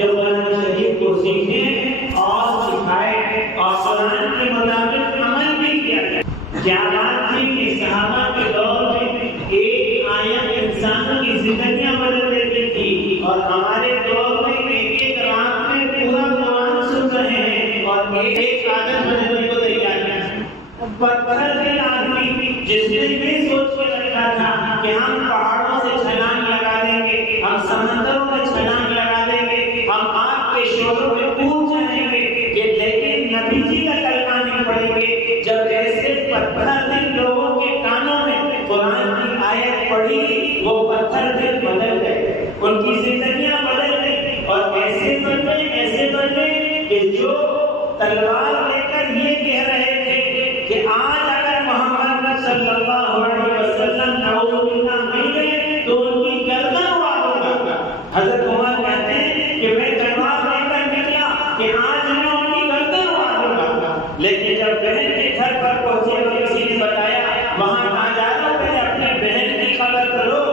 جو قرآن شریف کو سیکھے اور سکھائے اور قرآن کے پتھر دل آدمی جس نے بھی سوچ کے رکھا تھا کہ ہم پہاڑوں سے چھلانگ لگا دیں گے، ہم سمندروں میں چھلانگ لگا دیں گے، ہم آگ کے شعلوں میں کود جائیں گے، کہ لیکن نبی جی کا کلمہ نہیں پڑھیں گے۔ جب ایسے پتھر دل لوگوں کے کانوں میں قرآن کی آیت پڑھی، وہ پتھر دل بدل گئے، ان کی زندگیاں بدل گئی، اور ایسے بن گئے کہ جو تلوار لے کر یہ کہہ رہے تھے کہ آج اگر محمد صلی اللہ علیہ وسلم نعوذ باللہ مل گئے تو ان کی گردن اڑا دوں گا۔ حضرت عمر کہتے ہیں کہ میں تلوار لے کر نکلا کہ آج میں ان کی گردن اڑا دوں گا، لیکن جب بہن کے گھر پر پہنچے اور کسی نے بتایا وہاں کہاں جا رہا ہوں، پہلے اپنے بہن کی خبر کرو۔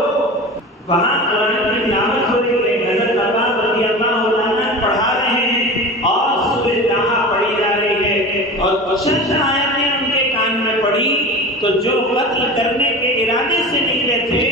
وہاں قرآن کی تلاوت ہو رہی ہے، حضرت عباس رضی اللہ عنہ پڑھا رہے ہیں اور سورہ طٰہٰ پڑھی جا رہی ہے، اور چند آیتیں ان کے کان میں پڑھی تو جو قتل کرنے کے ارادے سے نکلے تھے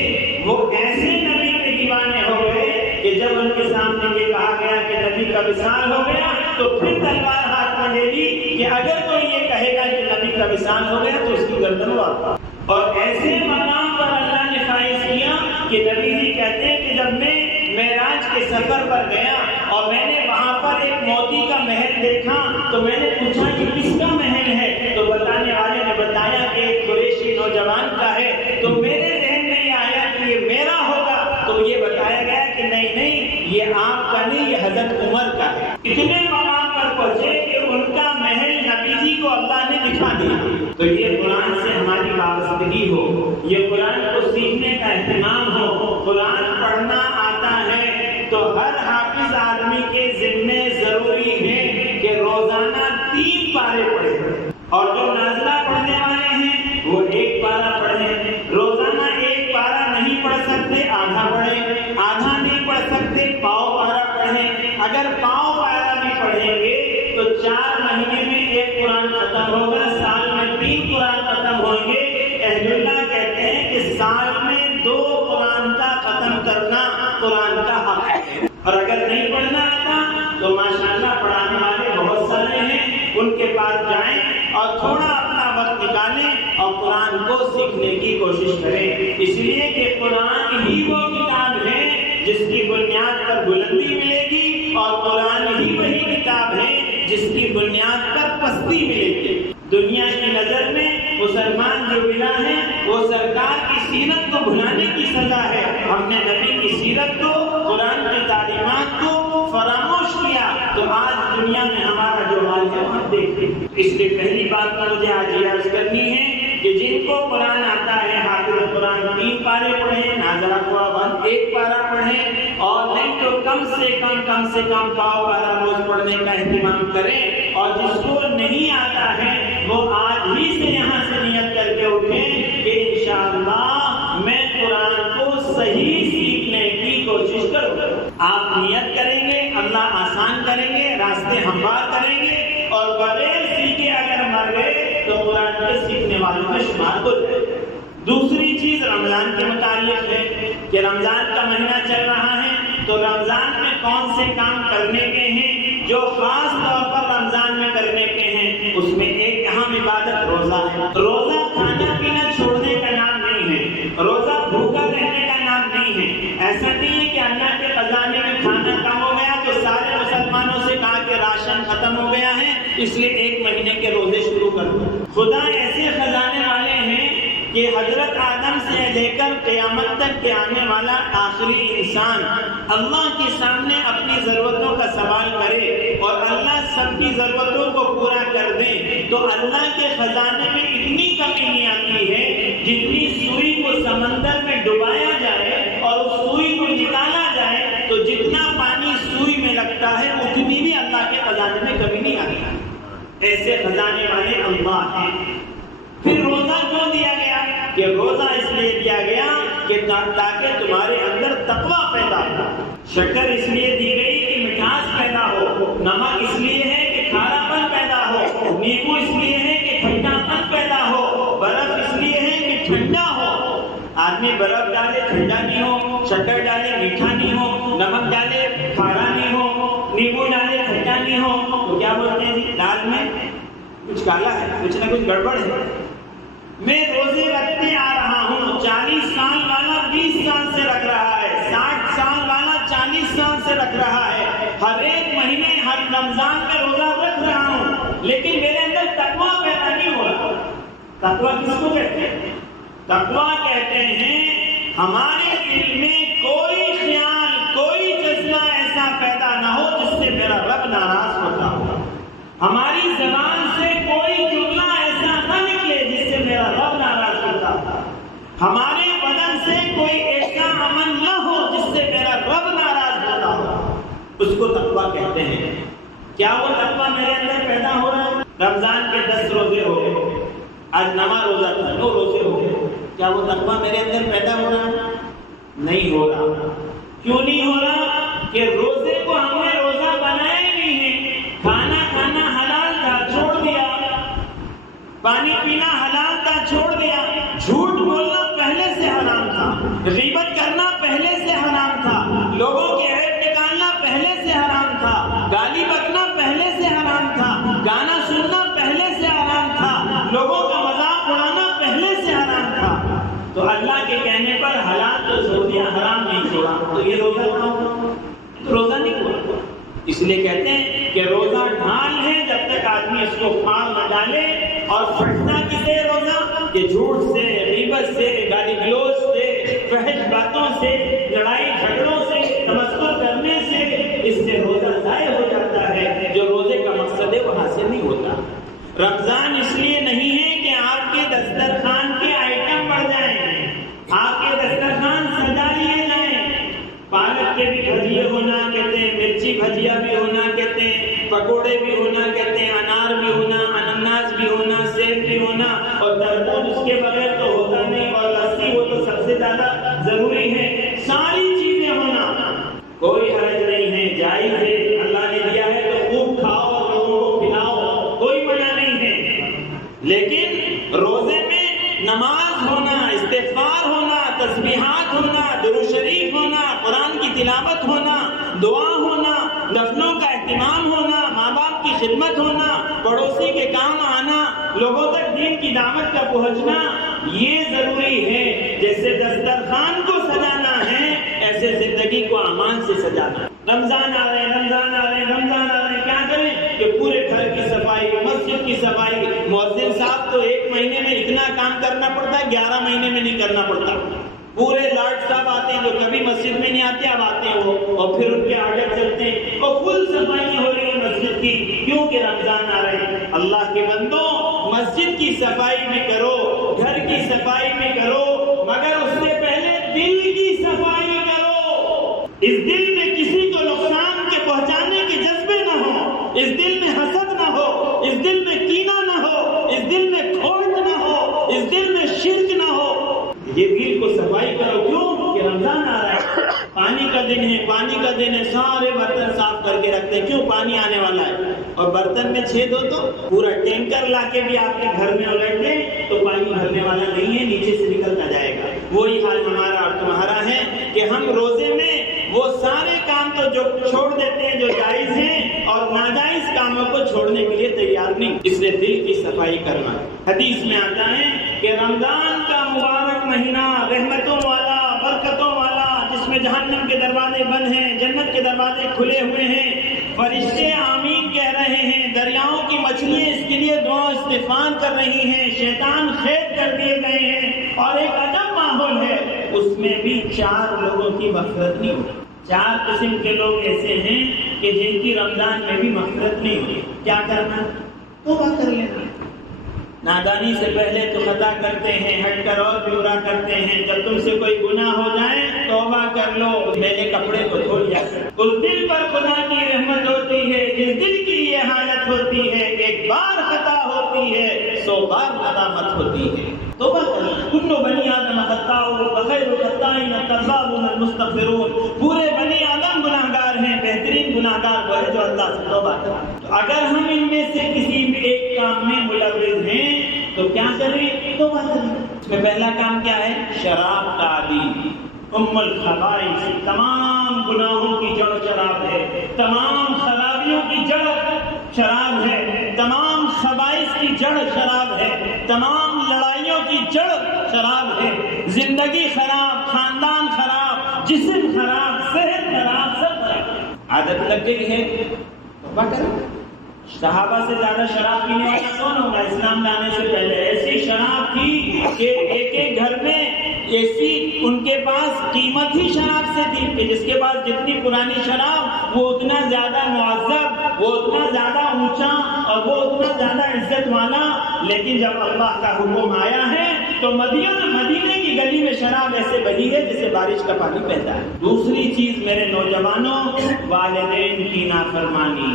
وہ ایسے نبی کے دیوانے ہو گئے کہ جب ان کے سامنے یہ کہا گیا کہ نبی کا وصال ہو گیا تو پھر تلوار ہاتھ میں لے لی کہ اگر کوئی یہ کہے گا کہ نبی کا وصال ہو گیا تو اس کی گردن اڑا۔ اور ایسے مقام پر اللہ نے فائز کیا کہ نبی جی کہتے ہیں کہ جب میں معراج کے سفر پر گیا اور میں نے وہاں پر ایک موتی کا محل دیکھا تو میں نے پوچھا کہ کس کا محل ہے، تو بتانے والے نے بتایا کہ ایک قریشی نوجوان کا ہے، تو میرے ذہن میں یہ آیا کہ یہ میرا ہوگا، تو یہ بتایا گیا کہ نہیں یہ آپ کا نہیں، یہ حضرت عمر کا ہے۔ اتنے مقام پر پہنچے کہ ان کا محل نبی جی کو اللہ نے دکھا دیا۔ تو یہ قرآن سے ہماری وابستگی ہو، یہ قرآن کو سیکھنے کا اہتمام ہو۔ قرآن پڑھنا آتا ہے تو ہر حافظ آدمی کے ذمے ضروری ہے کہ روزانہ 3 پارے پڑھیں، اور جو نازلہ پڑھنے والے ہیں وہ 1 پارہ پڑھیں۔ روزانہ 1 پارہ نہیں پڑھ سکتے آدھا پڑھیں، آدھا نہیں پڑھ سکتے پاؤ پارہ پڑھیں۔ اگر پاؤ پارہ بھی پڑھیں گے تو 4 مہینے میں 1 قرآن ختم ہوگا، سال میں 3 قرآن ختم ہوں گے۔ اہل اللہ کہتے ہیں کہ سال میں 2 قرآن کا ختم کرنا قرآن کا حق ہے، اور اگر نہیں پڑھنا آتا تو ماشاءاللہ پڑھانے والے بہت سارے ہیں، ان کے پاس جائیں اور تھوڑا اپنا وقت نکالیں اور قرآن کو سیکھنے کی کوشش کریں، اس لیے کہ قرآن ہی وہ کتاب ہے جس کی بنیاد پر بلندی ملے گی، اور قرآن ہی وہی کتاب ہے جس کی بنیاد پر پستی ملے گی۔ دنیا کی نظر میں مسلمان جو ملا ہے وہ سرکار کی سیرت کو بھلانے کی سزا ہے۔ ہم نے نبی کی سیرت کو، قرآن کی تعلیمات کو فراموش کیا تو آج دنیا میں ہمارا جو حال ہے وہ دیکھیں۔ اس لیے پہلی بات تو مجھے آج یہ عرض کرنی ہے کہ جن کو قرآن آتا ہے حافظ قرآن 3 پارے پڑھیں، نازلہ قرآن 1 پارہ پڑھیں، اور نہیں تو کم سے کم پاؤ پارہ روز پڑھنے کا اہتمام کریں، اور جس کو نہیں آتا ہے وہ آج ہی سے یہاں سے نیت کر کے اٹھیں کہ انشاءاللہ میں قرآن کو صحیح سیکھنے کی کوشش کروں گا۔ آپ نیت کریں گے، اللہ آسان کریں گے، راستے ہموار کریں گے، اور بغیر سیکھے اگر مر گئے تو قرآن کے سیکھنے والوں میں شمار ہو جائے۔ دوسری چیز رمضان کے متعلق ہے کہ رمضان کا مہینہ چل رہا ہے تو رمضان میں کون سے کام کرنے کے ہیں جو خاص طور پر رمضان میں کرنے کے ہیں۔ اس میں ایک اہم عبادت روزہ ہے۔ روزہ کھانا پینا چھوڑنے کا نام نہیں ہے، روزہ بھوکا رہنے کا نام نہیں ہے۔ ایسا نہیں ہے کہ اللہ کے خزانے میں کھانا کم ہو گیا تو سارے مسلمانوں سے کہا کہ راشن ختم ہو گیا ہے اس لیے 1 مہینے کے روزے شروع کر دو۔ خدا ایسے خزانے والے ہیں کہ حضرت آدم سے لے کر قیامت تک کے آنے والا آخری انسان اللہ کے سامنے اپنی ضرورتوں کا سوال کرے اور اللہ سب کی ضرورتوں کو پورا کر دے تو اللہ کے خزانے میں اتنی کمی نہیں آتی ہے جتنی سوئی کو سمندر میں ڈبایا جائے اور اس سوئی کو نکالا جائے تو جتنا پانی سوئی میں لگتا ہے اتنی بھی اللہ کے خزانے میں کمی نہیں آتی۔ ایسے خزانے والے اللہ ہیں۔ پھر روزہ کیوں دیا گیا؟ کہ روزہ اس لیے دیا گیا کہ تاکہ تمہارے اندر تقویٰ پیدا ہو۔ شکر اس لیے دی گئی کہ مٹھاس پیدا ہو، نمک اس لیے ہے کہ کھارا پن پیدا ہو، نیبو اس لیے ہے کہ کھٹا پن پیدا ہو، برف اس لیے ہے کہ ٹھنڈا ہو۔ آدمی برف ڈالے ٹھنڈا نہیں ہو، شکر ڈالے میٹھا نہیں ہو، نمک ڈالے کھارا نہیں ہو، نیبو ڈالے کھٹا نہیں ہو، تو کیا بولتے ہیں؟ دال میں کچھ کالا ہے، کچھ نہ کچھ گڑبڑ ہے۔ میں روزے رکھتے آ رہا ہوں، 40 سال والا 20 سال سے رکھ رہا ہے، 60 سال والا 40 سال سے رکھ رہا ہے، ہر ایک مہینے ہر رمضان میں روزہ رکھ رہا ہوں، لیکن میرے اندر تقویٰ پیدا نہیں ہو رہا۔ تقویٰ کس کو کہتے ہیں؟ تقویٰ کہتے ہیں ہمارے دل میں کوئی خیال، کوئی جذبہ ایسا پیدا نہ ہو جس سے میرا رب ناراض ہوتا ہو، ہماری زبان سے کوئی جملہ ایسا نہ نکلے جس سے میرا رب ناراض ہوتا ہو، ہمارے بدن سے کوئی ایسا عمل نہ ہو جس سے میرا رب ناراض ہوتا ہو، اس کو تقویٰ کہتے ہیں۔ کیا وہ تقویٰ میرے اندر پیدا ہو رہا ہے؟ رمضان کے 10 روزے ہو گئے، آج 9واں روزہ تھا، 9 روزے ہو گئے، کیا وہ تقویٰ میرے اندر پیدا ہو رہا ہے؟ نہیں ہو رہا۔ کیوں نہیں ہو رہا؟ کہ روزے کو ہم نے روزہ بنایا ہی نہیں ہے۔ کھانا کھانا حلال تھا، چھوڑ دیا، پانی پینا حلال تھا، چھوڑ دیا، جھوٹ بولنا پہلے سے حرام تھا، غیبت کرنا پہلے سے حرام تھا، لوگوں کے عیب نکالنا پہلے سے حرام تھا، گالی بکنا پہلے سے حرام تھا، گانا سننا پہلے سے حرام تھا، لوگوں کا مذاق اڑانا پہلے سے حرام تھا۔ تو اللہ کے کہنے پر حلال تو چھوڑ دیا، حرام نہیں چھوڑا، تو یہ روزہ نہ ہو، تو روزہ نہیں ہوا۔ اس لیے کہتے ہیں کہ روزہ ڈھال ہے، جب تک آدمی اس کو پھاڑ نہ ڈالے۔ اور پھٹنا کسے روزہ؟ کہ جھوٹ سے، غیبت سے، گالی گلوچ سے، فحش باتوں سے، لڑائی جھگڑوں سے، تمسخر کرنے سے، اس سے روزہ ضائع ہو جاتا ہے۔ جو روزے کا مقصد ہے وہ حاصل نہیں ہوتا۔ رمضان اس لیے نہیں ہے کہ آپ کے دسترخوان کے آئٹم بڑھ جائیں، آپ کے دسترخوان سجا لیے جائیں، پالک کے بھی بھجیے ہونا کہتے ہیں، مرچی بھجیا بھی ہونا کہتے ہیں، پکوڑے بھی ہونا کہتے ہیں، انار بھی ہونا، انناس بھی ہونا، سیب بھی ہونا، اور تربوز اس کے بغیر تو ہوتا نہیں، اور لسی وہ تو سب سے زیادہ ضروری ہے۔ ساری چیزیں ہونا کوئی حرج نہیں ہے، جائز ہے، اللہ نے دیا ہے تو خوب کھاؤ اور لوگوں کو کھلاؤ، کوئی منع نہیں ہے۔ لیکن روزے میں نماز ہونا، استغفار ہونا، تسبیحات ہونا، درود شریف ہونا، قرآن کی تلاوت ہونا، دعا ہونا، نفلوں کا اہتمام ہونا، ماں باپ کی خدمت ہونا، پڑوسی کے کام آنا، لوگوں تک دین کی دعوت کا پہنچنا، یہ ضروری ہے۔ جیسے دسترخوان کو سجانا ہے، ایسے زندگی کو امان سے سجانا۔ رمضان آ رہے ہیں، رمضان آ رہے ہیں، رمضان آ رہے ہیں، کیا کریں کہ پورے گھر کی صفائی، مسجد کی صفائی۔ مؤذن صاحب تو 1 مہینے میں اتنا کام کرنا پڑتا ہے، 11 مہینے میں نہیں کرنا پڑتا۔ پورے لاٹ صاحب آتے ہیں جو کبھی مسجد میں نہیں آتے، اب آتے ہیں وہ، اور پھر ان کے آڈر چلتے ہیں، اور فل صفائی ہو رہی ہے مسجد کی، کیونکہ رمضان آ رہے ہیں۔ اللہ کے بندوں، مسجد کی صفائی بھی کرو، گھر کی صفائی بھی کرو، مگر اس سے پہلے دل کی صفائی کرو۔ اس دل میں کسی کو نقصان کے پہنچانے کے جذبے نہ ہو، اس دل میں حسد نہ ہو، اس دل میں کینہ نہ ہو، اس دل میں کھوٹ نہ ہو، اس دل میں شرک نہ ہو۔ یہ دل کو صفائی کرو، کیوں کہ رمضان آ رہا ہے، پانی کا دن ہے، پانی کا دن ہے، سارے برتن صاف کر کے رکھتے ہیں، کیوں؟ پانی آنے والا ہے، اور برتن میں چھید ہو تو پورا ٹینکر لا کے بھی آپ کے گھر میں الٹ دیں تو پانی بھرنے والا نہیں ہے، نیچے سے نکلتا جائے گا۔ وہی حال ہمارا اور تمہارا ہے کہ ہم روزے میں وہ سارے کام تو جو چھوڑ دیتے ہیں جو جائز ہیں، اور ناجائز کاموں کو چھوڑنے کے لیے تیار نہیں، اس لیے دل کی صفائی کرنا۔ حدیث میں آتا ہے کہ رمضان کا مبارک مہینہ رحمتوں والا، برکتوں والا، جس میں جہنم کے دروازے بند ہیں، جنت کے دروازے کھلے ہوئے ہیں، فرشتے آمین کہہ رہے ہیں، دریاؤں کی مچھلیاں اس کے لیے دعا استغفار کر رہی ہیں، شیطان قید کر دیے گئے ہیں، اور ایک عجب ماحول ہے۔ اس میں بھی 4 لوگوں کی مغفرت نہیں ہوتی۔ 4 قسم کے لوگ ایسے ہیں کہ جن کی رمضان میں بھی مغفرت نہیں ہوتی۔ کیا کرنا؟ توبہ کر لینا۔ نادانی سے پہلے تو خطا کرتے ہیں، ہٹ کر اور بھی برا کرتے ہیں، جب تم سے کوئی گناہ ہو جائے توبہ کر لو، میرے کپڑے کو دھو لیا کر۔ اس دل پر خدا کی رحمت ہوتی ہے جس دل کی یہ حالت ہوتی ہے، ایک بار خطا ہوتی ہے 100 بار ندامت ہوتی ہے۔ توبہ کرنا۔ کل بنی آدم خطاء وخیر الخطائین التوابون المستغفرون۔ پورے بنی آدم گناہگار ہیں، بہترین گناہگار وہ ہے جو اللہ سے توبہ کرتا ہے۔ تو اگر ہم ان میں سے کسی بھی ایک کام میں ملوث ہیں تو کیا کریں؟ توبہ کریں۔ اس میں پہلا کام کیا ہے؟ شراب کا عادی، ام الخبائث، تمام گناہوں کی جڑ شراب ہے، تمام خرابیوں کی جڑ شراب ہے، تمام خبائث کی جڑ شراب ہے، تمام لڑائیوں کی جڑ شراب ہے. زندگی خراب، خاندان خراب، جسم خراب، صحت خراب، سب خراب. عادت لگ گئی ہے. صحابہ سے زیادہ شراب پینے والا کون ہوگا اسلام میں آنے سے پہلے؟ ایسی شراب تھی کہ ایک ایک گھر میں ایسی ان کے پاس قیمت ہی شراب سے تھی کہ جس کے پاس جتنی پرانی شراب وہ اتنا زیادہ معذب، وہ اتنا زیادہ اونچا اور وہ اتنا زیادہ عزت والا. لیکن جب اللہ کا حکم آیا ہے تو مدینے کی گلی میں شراب ایسے بہی ہے جیسے بارش کا پانی بہتا ہے. دوسری چیز میرے نوجوانوں، والدین کی نافرمانی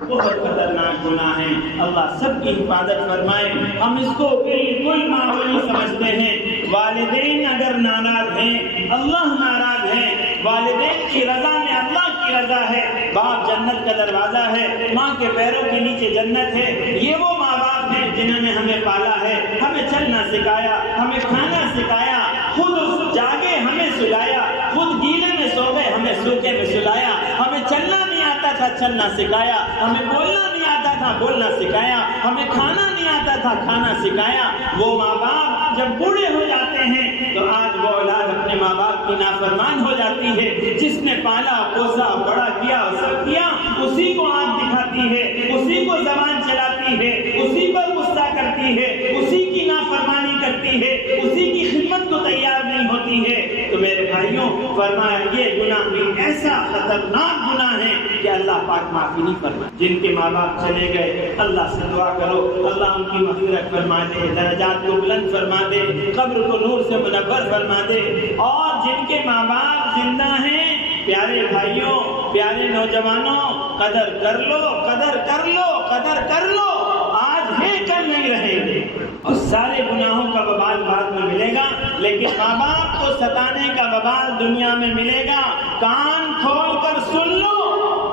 بہت خطرناک گناہ ہے. اللہ سب کی حفاظت فرمائے. ہم اس کو بالکل معمولی سمجھتے ہیں. والدین اگر ناراض ہیں، اللہ ناراض ہے. والدین کی رضا میں اللہ کی رضا ہے. باپ جنت کا دروازہ ہے، ماں کے پیروں کے نیچے جنت ہے. یہ وہ ماں باپ ہیں جنہوں نے ہمیں پالا ہے، ہمیں چلنا سکھایا، ہمیں کھانا سکھایا، خود جاگے ہمیں سلایا، خود گیلے میں سو گئے ہمیں سوکھے میں سلایا. ہمیں چلنا نہیں آتا تھا، چلنا سکھایا. ہمیں بولنا نہیں آتا تھا، بولنا سکھایا. ہمیں کھانا نہیں آتا تھا، کھانا سکھایا. وہ ماں باپ جب بوڑھے ہو جاتے ہیں تو آج وہ اولاد اپنے ماں باپ کی نافرمان ہو جاتی ہے. جس نے پالا پوسا بڑا کیا سب کیا، اسی کو آنکھ دکھاتی ہے، اسی کو زبان چلاتی ہے، اسی پر غصہ کرتی ہے، اسی کی نافرمانی کرتی ہے، اسی کی خدمت کو تیار نہیں ہوتی ہے. تو میرے بھائیوں فرمایا یہ گناہ بھی ایسا خطرناک گناہ ہے کہ اللہ پاک معافی نہیں فرمائے. جن کے ماں باپ چلے گئے اللہ سے دعا کرو اللہ ان کی مغفرت فرما دے، درجات کو بلند فرما دے، قبر کو نور سے منور فرما دے. اور جن کے ماں باپ زندہ ہیں، پیارے بھائیوں، پیارے نوجوانوں، قدر کر لو، قدر کر لو، قدر کر لو. آج ہیں کل نہیں رہیں گے اور سارے گناہوں کا وبال بعد میں ملے گا، لیکن ماں باپ کو ستانے کا وبال دنیا میں ملے گا. کان کھول کر سن لو،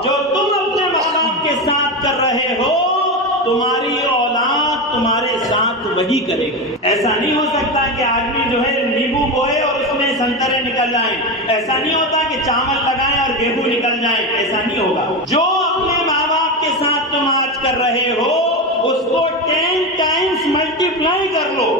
جو تم اپنے ماں باپ کے ساتھ کر رہے ہو تمہاری اولاد تمہارے ساتھ وہی کرے گی. ایسا نہیں ہو سکتا کہ آدمی جو ہے نیبو بوئے اور اس میں سنترے نکل جائیں. ایسا نہیں ہوتا کہ چاول لگائیں اور گیہوں نکل جائیں. ایسا نہیں ہوگا. جو اپنے ماں باپ کے ساتھ تم آج کر رہے ہو اس کو 10 ٹائمز ملٹیپلائی کر لو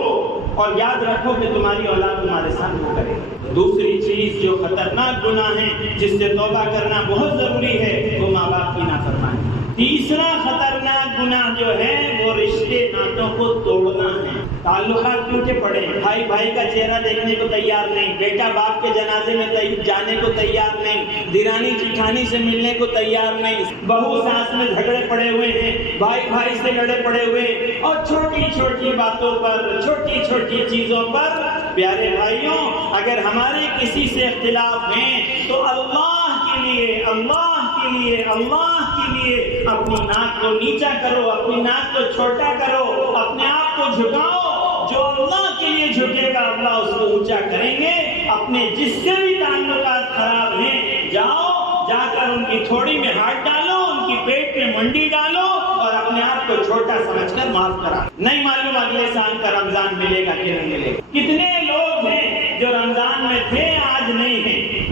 اور یاد رکھو کہ تمہاری اولاد تمہارے ساتھ وہ کرے. دوسری چیز جو خطرناک گناہ ہے جس سے توبہ کرنا بہت ضروری ہے وہ ماں باپ کی نافرمانی. تیسرا خطرناک گناہ جو ہے وہ رشتے ناتوں کو توڑنا ہے. تعلقات ٹوٹے پڑے، بھائی بھائی کا چہرہ دیکھنے کو تیار نہیں، بیٹا باپ کے جنازے میں جانے کو تیار نہیں، دیرانی جیٹھانی سے ملنے کو تیار نہیں، بہو ساس میں جھگڑے پڑے ہوئے ہیں، بھائی بھائی سے لڑے پڑے ہوئے، اور چھوٹی چھوٹی باتوں پر، چھوٹی چھوٹی چیزوں پر. پیارے بھائیوں، اگر ہمارے کسی سے اختلاف ہیں تو اللہ کے لیے، اللہ کے لیے، اللہ کے لیے اپنی ناک کو نیچا کرو، اپنی ناک کو چھوٹا کرو، اپنے آپ کو جھکاؤ. جو اللہ کے لیے جھکے گا اللہ اس کو اونچا کریں گے. اپنے جس سے بھی تعلقات خراب ہیں جا کر ان کی تھوڑی میں ہاتھ ڈالو، ان کی پیٹ میں منڈی ڈالو اور اپنے آپ کو چھوٹا سمجھ کر معاف کرا. نہیں معلوم اگلے سال کا رمضان ملے گا کہ نہیں ملے گا. کتنے لوگ ہیں جو رمضان میں تھے آج نہیں ہیں.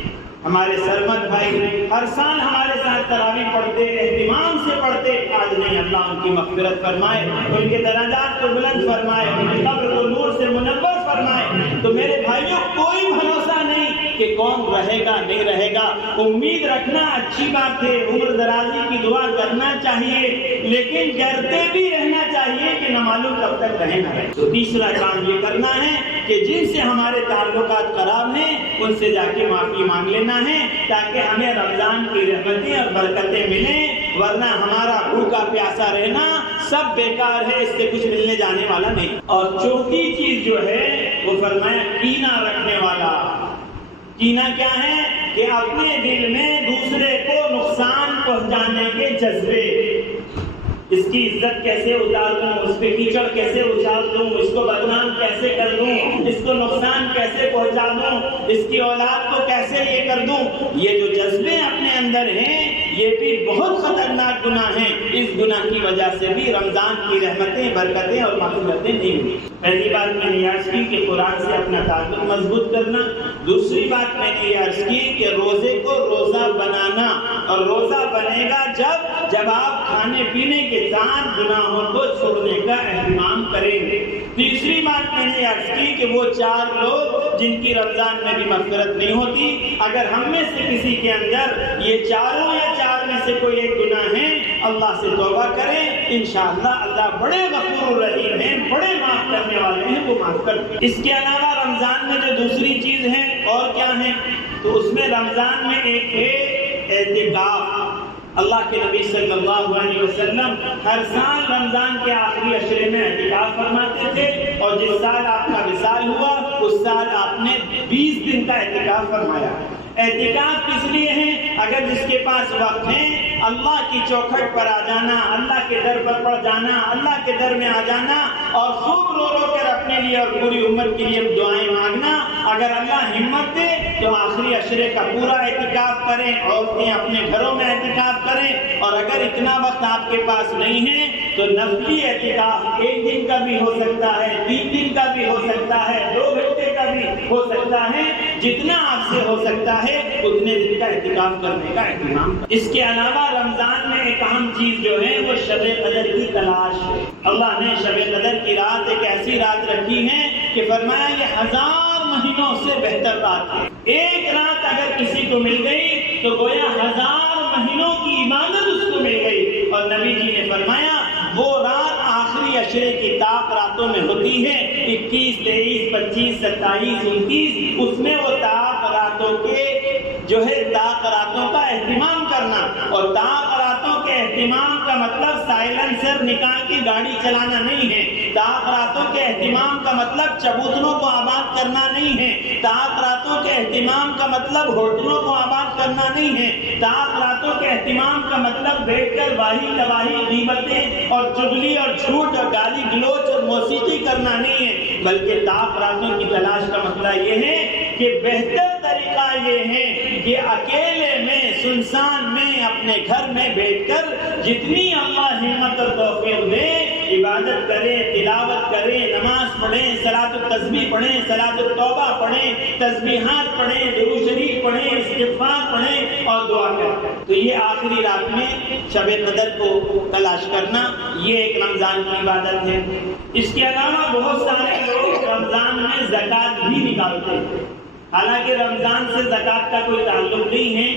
ہمارے سرمد بھائی ہر سال ہمارے ساتھ تراویح پڑھتے، اہتمام سے پڑھتے، آج نہیں. اللہ ان کی مغفرت فرمائے، ان کے درجات کو بلند فرمائے، ان کی قبر کو نور سے منور فرمائے. تو میرے بھائیوں کوئی بھروسہ نہیں کہ کون رہے گا نہیں رہے گا. امید رکھنا اچھی بات ہے، عمر درازی کی دعا کرنا چاہیے، لیکن ڈرتے بھی رہنا چاہیے کہ نہ معلوم کب تک رہے نہ رہے. تو تیسرا کام یہ کرنا ہے کہ جن سے ہمارے تعلقات خراب ہیں ان سے جا کے معافی مانگ لینا ہے تاکہ ہمیں رمضان کی رحمتیں اور برکتیں ملیں. ورنہ ہمارا بھوکا پیاسا رہنا سب بیکار ہے، اس سے کچھ ملنے جانے والا نہیں. اور چوتھی چیز جو ہے وہ فرمایا کینہ رکھنے والا. کینہ کیا ہے کہ اپنے دل میں دوسرے کو نقصان پہنچانے کے جذبے. اس کی عزت کیسے اتار دوں، اس پہ کیچڑ کیسے اچھال دوں، اس کو بدنام کیسے کر دوں، اس کو نقصان کیسے پہنچا دوں، اس کی اولاد کو کیسے یہ کر دوں. یہ جو جذبے اپنے اندر ہیں یہ بھی بہت خطرناک گناہ ہیں. اس گناہ کی وجہ سے بھی رمضان کی رحمتیں، برکتیں اور مغفرتیں نہیں ہوئی. پہلی بات میں نے یاد کی کہ قرآن سے اپنا تعلق مضبوط کرنا. دوسری بات میں نے یہ عرض کی کہ روزے کو روزہ بنانا، اور روزہ بنے گا جب آپ کھانے پینے کے ساتھ گناہوں کو چھوڑنے کا اہتمام کریں گے۔ تیسری بات میں نے عرض کی کہ وہ 4 لوگ جن کی رمضان میں بھی مغفرت نہیں ہوتی، اگر ہم میں سے کسی کے اندر یہ چاروں یا 4 میں سے کوئی ایک گناہ ہے، اللہ سے توبہ کریں، انشاءاللہ اللہ بڑے غفور الرحیم ہیں، بڑے معاف کرنے والے ہیں، وہ معاف کر دیں۔ اس کے علاوہ رمضان میں جو دوسری چیز ہے اور کیا ہے، تو اس میں رمضان میں ایک ہے اعتکاف۔ اللہ کے نبی صلی اللہ علیہ وسلم ہر سال رمضان کے آخری عشرے میں اعتکاف فرماتے تھے، اور جس سال آپ کا وصال ہوا اس سال آپ نے 20 دن کا اعتکاف فرمایا۔ اعتکاف کس لیے ہے؟ اگر جس کے پاس وقت ہے، اللہ کی چوکھٹ پر آ جانا، اللہ کے در پر پڑ جانا، اللہ کے در میں آ جانا اور خوب رو رو کر اپنے لیے اور پوری امت کے لیے دعائیں مانگنا۔ اگر اللہ ہمت دے تو آخری عشرے کا پورا اعتکاف کریں، عورتیں اپنے گھروں میں اعتکاف کریں، اور اگر اتنا وقت آپ کے پاس نہیں ہے تو نفلی اعتکاف 1 دن کا بھی ہو سکتا ہے، 3 دن کا بھی ہو سکتا ہے، 2 گھنٹے کا بھی ہو سکتا ہے، جتنا آپ سے ہو سکتا ہے اتنے دن کا اعتکاف کرنے کا اہتمام کریں۔ اس کے علاوہ رمضان میں ایک اہم چیز جو ہے وہ شب قدر کی تلاش ہے۔ اللہ نے شب قدر کی رات ایک ایسی رات رکھی ہے کہ فرمایا یہ 1000 مہینوں سے بہتر رات ہے۔ ایک رات اگر کسی کو مل گئی تو گویا 1000 مہینوں کی عبادت اس کو مل گئی، اور نبی جی نے فرمایا وہ رات آخری عشرے کی طاق راتوں میں ہوتی ہے، 21، 23، 25، 27، 29، اس میں وہ طاق راتوں کے جو ہے طاق راتوں کا اہتمام کرنا، اور طاق راتوں کے اہتمام کا مطلب سائلنسر نکال کے گاڑی چلانا نہیں ہے، طاق راتوں کے اہتمام کا مطلب چبوتروں کو آباد کرنا نہیں ہے، طاق راتوں کے اہتمام کا مطلب ہوٹلوں کو آباد کرنا نہیں ہے، طاق راتوں کے اہتمام کا مطلب بیٹھ کر واہی تباہی غیبتیں اور چغلی اور جھوٹ اور گالی گلوچ اور موسیقی کرنا نہیں ہے، بلکہ طاق راتوں کی تلاش کا مسئلہ یہ ہے کہ بہتر طریقہ یہ ہے کہ اکیلے میں سنسان میں اپنے گھر میں بیٹھ کر جتنی اللہ ہمت اور توفیق دے عبادت کریں، تلاوت کریں، نماز پڑھیں، صلاۃ التسبیح پڑھیں، صلاۃ التوبہ پڑھیں، تسبیحات پڑھیں، درود شریف پڑھیں، استغفار پڑھیں اور دعا کریں۔ تو یہ آخری رات میں شب قدر کو تلاش کرنا یہ ایک رمضان کی عبادت ہے۔ اس کے علاوہ بہت سارے لوگ رمضان میں زکوٰۃ بھی نکالتے ہیں، حالانکہ رمضان سے زکوٰۃ کا کوئی تعلق نہیں ہے۔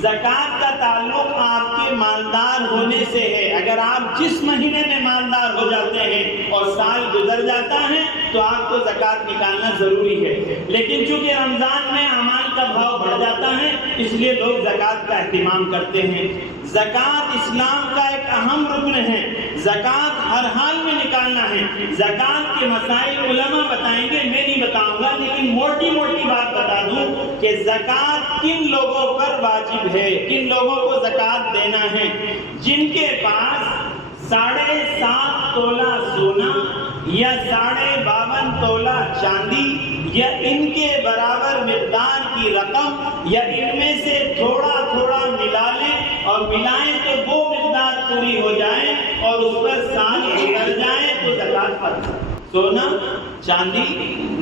زکوٰۃ کا تعلق آپ کے مالدار ہونے سے ہے۔ اگر آپ جس مہینے میں مالدار ہو جاتے ہیں اور سال گزر جاتا ہے تو آپ کو زکوٰۃ نکالنا ضروری ہے، لیکن چونکہ رمضان میں اعمال کا بھاؤ بڑھ جاتا ہے اس لیے لوگ زکوٰۃ کا اہتمام کرتے ہیں۔ زکوٰۃ اسلام کا ایک اہم رکن ہے، زکوٰۃ ہر حال میں نکالنا ہے۔ زکوٰۃ کے مسائل علماء بتائیں گے، میں نہیں بتاؤں گا، لیکن موٹی موٹی بات بتا دوں کہ زکوٰۃ کن لوگوں پر واجب ہے، کن لوگوں کو زکوٰۃ دینا ہے۔ جن کے پاس 7.5 تولہ سونا یا 52.5 تولہ چاندی یا ان کے برابر مقدار کی رقم یا ان میں سے تھوڑا تھوڑا ملا لیں، اور ملائیں تو وہ مقدار پوری ہو جائے اور اس پر سال گزر جائے تو زکوٰۃ فرض ہے۔ سونا، چاندی،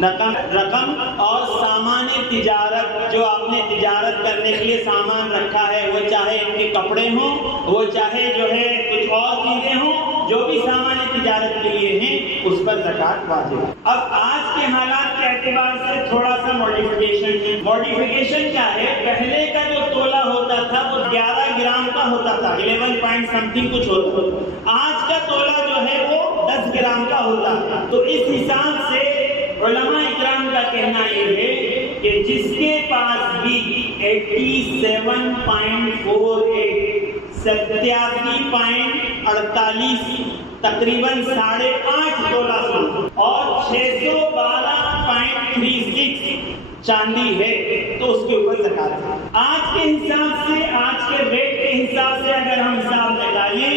رقم اور سامان تجارت، جو آپ نے تجارت کرنے کے لیے سامان رکھا ہے، وہ چاہے ان کے کپڑے ہوں، وہ چاہے جو ہے کچھ اور چیزیں ہوں، جو بھی سامان تجارت کے لیے ہیں اس پر زکوٰۃ واجب ہے۔ اب آج کے حالات کے اعتبار سے تھوڑا سا موڈیفیکیشن ہے۔ موڈیفیکیشن کیا ہے؟ پہلے کا جو تولہ ہوتا تھا وہ 11 گرام کا ہوتا تھا، 11 پوائنٹ سمتھنگ کچھ ہوتا تھا۔ آج کا تولہ جو ہے وہ 10 گرام کا ہوتا ہے۔ تو اس حساب سے علماء اکرام کا کہنا یہ ہے کہ جس کے پاس بھی 87.48 تقریباً 8.5 تولہ سونا اور 612.36 چاندی ہے تو اس کے اوپر زکوٰۃ ہے۔ آج کے حساب سے، آج کے ریٹ کے حساب سے اگر ہم حساب لگائیں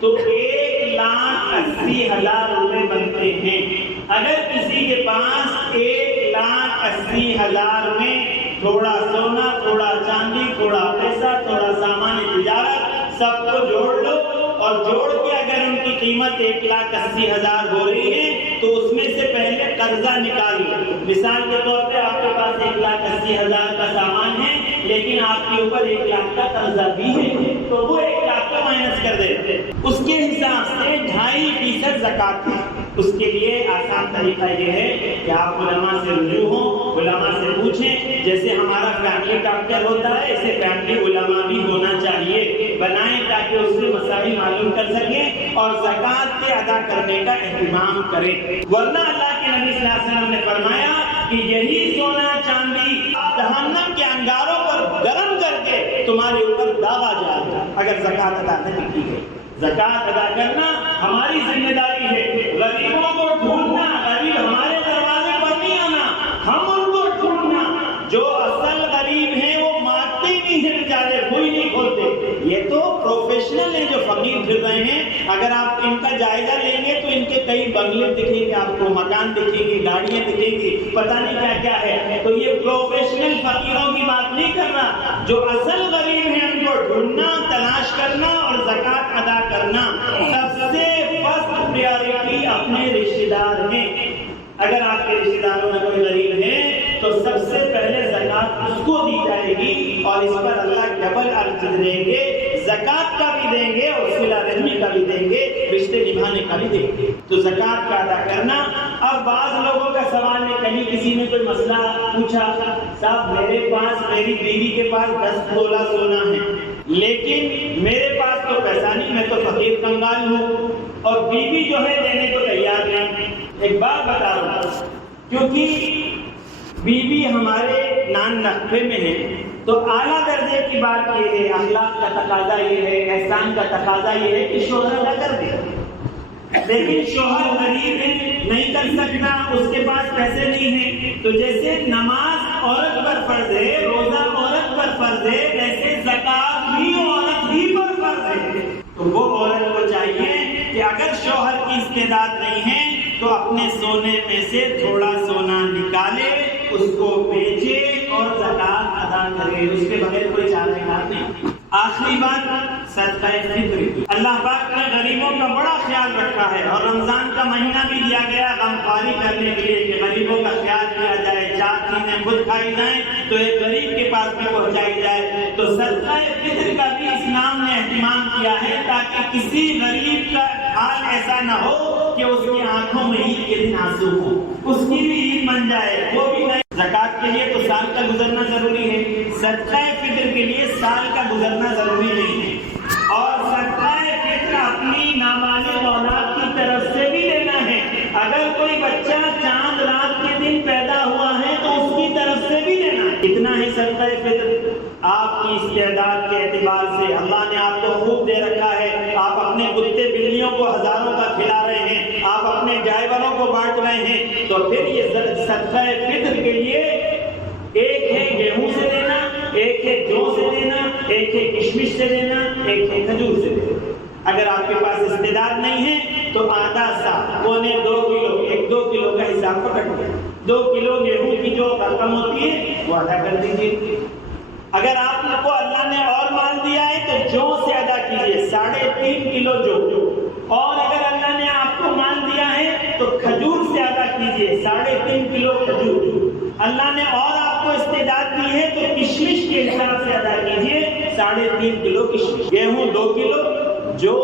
تو 1,80,000 روپے بنتے ہیں۔ اگر کسی کے پاس 1,80,000 میں تھوڑا سونا، تھوڑا چاندی، تھوڑا پیسہ، تھوڑا سامان تجارت، سب کو جوڑ لو اور جوڑ کے اگر ان کی قیمت 1,80,000 ہو رہی ہے تو اس میں سے پہلے قرضہ نکال لو. مثال کے طور پہ آپ کے پاس 1,80,000 کا سامان ہے لیکن آپ کے اوپر 1 لاکھ کا قرضہ بھی ہے تو وہ 1 لاکھ کا مائنس کر دیتے. اس کے حساب سے 2.5% زکات ہے. اس کے لیے آسان طریقہ یہ ہے کہ آپ علماء سے رجوع ہوں, علماء سے پوچھیں. جیسے ہمارا فیملی ڈاکٹر ہوتا ہے ایسے فیملی علماء بھی ہونا چاہیے, بنائیں تاکہ اس سے مسائل معلوم کر سکیں اور زکات کے ادا کرنے کا اہتمام کریں. ورنہ اللہ کے نبی صلی اللہ علیہ وسلم نے فرمایا کہ یہی سونا چاندی جہنم کے انگاروں پر گرم کر کے تمہارے اوپر داغا جائے گا اگر زکات ادا نہیں کی گئی. زکات ادا کرنا ہماری ذمہ داری ہے. غریبوں کو ڈھونڈنا, غریب ہمارے دروازے پر نہیں آنا, ہم ان کو ڈھونڈنا. جو اصل غریب ہیں وہ مانگتے نہیں ہیں بیچارے, کوئی نہیں کھولتے. یہ تو پروفیشنل ہیں جو فقیر پھر رہے ہیں. اگر آپ ان کا جائزہ لیں گے تو ان کے کئی بنگلے دکھیں گے, آپ کو مکان دکھیں گے, گاڑیاں دکھیں گی, پتہ نہیں کیا کیا ہے. تو یہ پروفیشنل فقیروں کی بات نہیں کر رہا. جو اصل غریب ہیں ان کو ڈھونڈنا, تلاش کرنا اور زکات ادا کرنا. سب سے فرسٹ پریارٹی اپنے رشتہ دار میں. اگر آپ کے رشتہ داروں میں کوئی غریب ہے تو سب سے پہلے زکات اس کو دی جائے گی اور اس پر اللہ ڈبل اجر دیں گے. زکات کا بھی دیں گے اور صلہ رحمی کا بھی دیں گے, رشتے نبھانے کا بھی دیں گے. تو زکات کا ادا کرنا. اب بعض لوگوں کا سوال ہے, کہیں کسی نے کوئی مسئلہ پوچھا, صاحب میرے پاس, میری بیوی کے پاس 10 تولہ سونا ہے لیکن میرے پاس تو پیسہ نہیں, میں تو فقیر کنگال ہوں اور بیوی جو ہے دینے کو تیار نہیں. ایک بات بتا رہا ہوں, کیونکہ بیوی ہمارے نان نقبے میں ہے تو اعلیٰ درجے کی بات یہ ہے, اخلاق کا تقاضا یہ ہے, احسان کا تقاضا یہ ہے کہ شوہر ادا کر دے. لیکن شوہر غریب ہے, نہیں کر سکتا, اس کے پاس پیسے نہیں ہیں. تو جیسے نماز عورت پر فرض ہے, روزہ عورت پر فرض ہے, ایسے زکات بھی عورت ہی پر فرض ہے. تو وہ عورت کو چاہیے کہ اگر شوہر کی استعداد نہیں ہے تو اپنے سونے میں سے تھوڑا سونا نکالے, اس کو بیچے اور زکات ادا کرے. اس کے بغیر کوئی چارہ کار نہیں. آخری بات صدقہ فطر کی. اللہ پاک نے غریبوں کا بڑا خیال رکھا ہے اور رمضان کا مہینہ بھی دیا گیا غمخواری کرنے کے لیے کہ غریبوں کا خیال کیا جائے. 4 چیزیں خود کھائی جائیں تو ایک غریب کے پاس بھی پہنچائی جائے. تو صدقہ فطر کا بھی اسلام نے اہتمام کیا ہے تاکہ کسی غریب کا حال ایسا نہ ہو کہ اس کی آنکھوں میں عید کے دن آنسو ہو, اس کی بھی عید بن جائے, وہ بھی نہیں. زکات کے لیے تو سال کا گزرنا ضروری ہے, صدقہ فطر کے لیے سال کا گزرنا ضروری نہیں ہے. اور صدقہ فطر اپنی نابالغ اولاد کی طرف سے بھی دینا ہے. اگر کوئی بچہ چاند رات کے دن پیدا ہوا ہے تو اس کی طرف سے بھی دینا ہے. اتنا ہے صدقہ فطر. آپ کی استعداد کے اعتبار سے اللہ نے آپ کو خوب دے رکھا ہے. آپ اپنے کتے بلیوں کو ہزاروں کا کھلا رہے ہیں, آپ اپنے ڈرائیوروں کو بانٹ رہے ہیں, تو پھر یہ صدقہ فطر کے لیے ایک ہے گیہوں سے دینا, ایک ہے جو سے دینا, ایک ہے کشمش سے دینا, ایک ہے کھجور سے دینا. اگر آپ کے پاس استعداد نہیں ہے تو آدھا سا, 2.25 کلو, 1-2 کلو کا حساب پکڑ لیں. 2 کلو گیہوں کی جو رقم ہوتی ہے وہ ادا کر دیجیے. اگر آپ کو اللہ نے اور مال دیا ہے تو جو سے ادا کیجیے, 3.5 کلو جو. اور اگر اللہ نے آپ کو مال دیا ہے تو کھجور سے ادا کیجیے, 3.5 کلو کھجور. اللہ نے اور آپ کو استعداد دی ہے تو کشمش کے حساب سے ادا کیجیے, 3.5 کلو کشمش. گیہوں 2 کلو, جو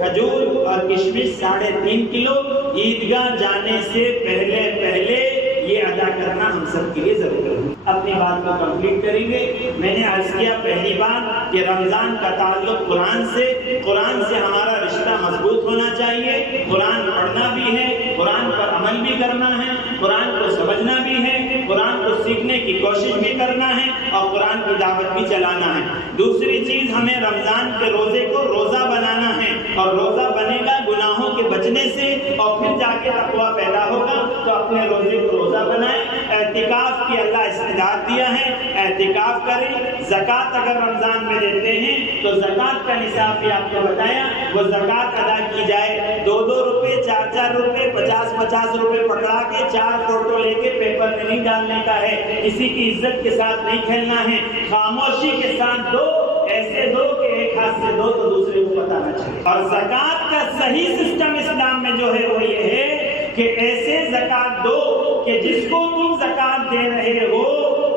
کھجور اور کشمش 3.5 کلو. عیدگاہ جانے سے پہلے یہ ادا کرنا ہم سب کے لیے ضروری ہے. اپنی بات کو کمپلیٹ کریں گے. میں نے عرض کیا پہلی بات کہ رمضان کا تعلق قرآن سے ہمارا رشتہ مضبوط ہونا چاہیے. قرآن پڑھنا بھی ہے, قرآن پر عمل بھی کرنا ہے, قرآن کو سمجھنا بھی ہے, قرآن کو سیکھنے کی کوشش بھی کرنا ہے اور قرآن کی دعوت بھی چلانا ہے. دوسری چیز, ہمیں رمضان کے روزے کو روزہ بنانا ہے اور روزہ بنے گا گناہوں کے بچنے سے اور پھر جا کے تقویٰ پیدا ہوگا. تو اپنے روزے کو روزہ بنائیں. اعتکاف کی اللہ استعداد دیا ہے, اعتکاف کریں. زکات اگر رمضان میں دیتے ہیں تو زکات کا نصاب بھی آپ کو بتایا, وہ زکات ادا کی جائے. 2-2 روپے, 4-4 روپے, 50-50 روپے پکڑا کے 4 فوٹو لے کے پیپر میں نہیں ڈالنے کا ہے. کسی کی عزت کے ساتھ نہیں کھیلنا ہے. خاموشی کے ساتھ دو, ایسے دو کہ ایک ہاتھ سے دو تو دوسرے دوسرے کو پتہ نہ چلے. اور زکوٰۃ کا صحیح سسٹم اسلام میں جو ہے وہ یہ ہے کہ ایسے زکوٰۃ دو کہ جس کو تم زکوٰۃ دے رہے ہو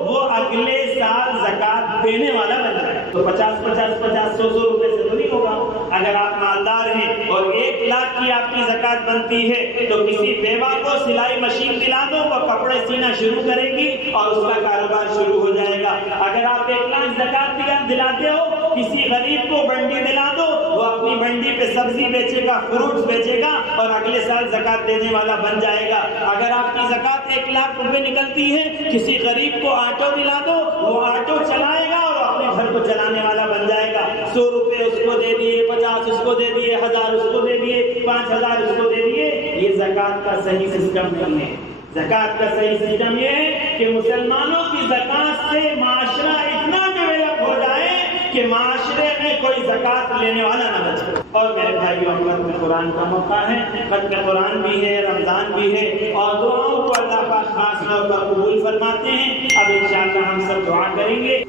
وہ اگلے سال زکوٰۃ دینے والا بن جائے. تو 50 روپے سے تو نہیں ہوگا. اگر آپ مالدار ہیں اور 1 لاکھ کی آپ کی زکوٰۃ بنتی ہے تو کسی بیوہ کو سلائی مشین دلا دو، وہ کپڑے سینا شروع کرے گی اور اس کا کاروبار شروع ہو جائے گا. اگر آپ 1 لاکھ زکوٰۃ دلاتے ہو، کسی غریب کو بنڈی دلا دو، وہ اپنی بنڈی پہ سبزی بیچے گا، فروٹس بیچے گا اور اگلے سال زکوٰۃ دینے والا بن جائے گا. اگر آپ کی زکوٰۃ 1 لاکھ روپے نکلتی ہے، کسی غریب کو آٹو دلا دو، وہ آٹو چلائے گا اور اپنے گھر کو چلانے والا بن جائے گا. 100 روپے اس کو دے دیے، 50 اس کو دے دیے، 1000 اس کو دے دیے، 5000 اس کو دے دیے. یہ زکوٰۃ کا صحیح سسٹم نہیں ہے. زکوٰۃ کا صحیح سسٹم یہ ہے کہ مسلمانوں کی زکوٰۃ سے معاشرہ اتنا ڈیولپ ہو جائے کہ معاشرے میں کوئی زکوٰۃ لینے والا نہ بچے. اور میرے بھائیوں، ختم قرآن کا موقع ہے. ختم قرآن بھی ہے، رمضان بھی ہے، اور دعاؤں کو اللہ پاک خاص طور پر قبول فرماتے ہیں. اب انشاءاللہ ہم سب دعا کریں گے.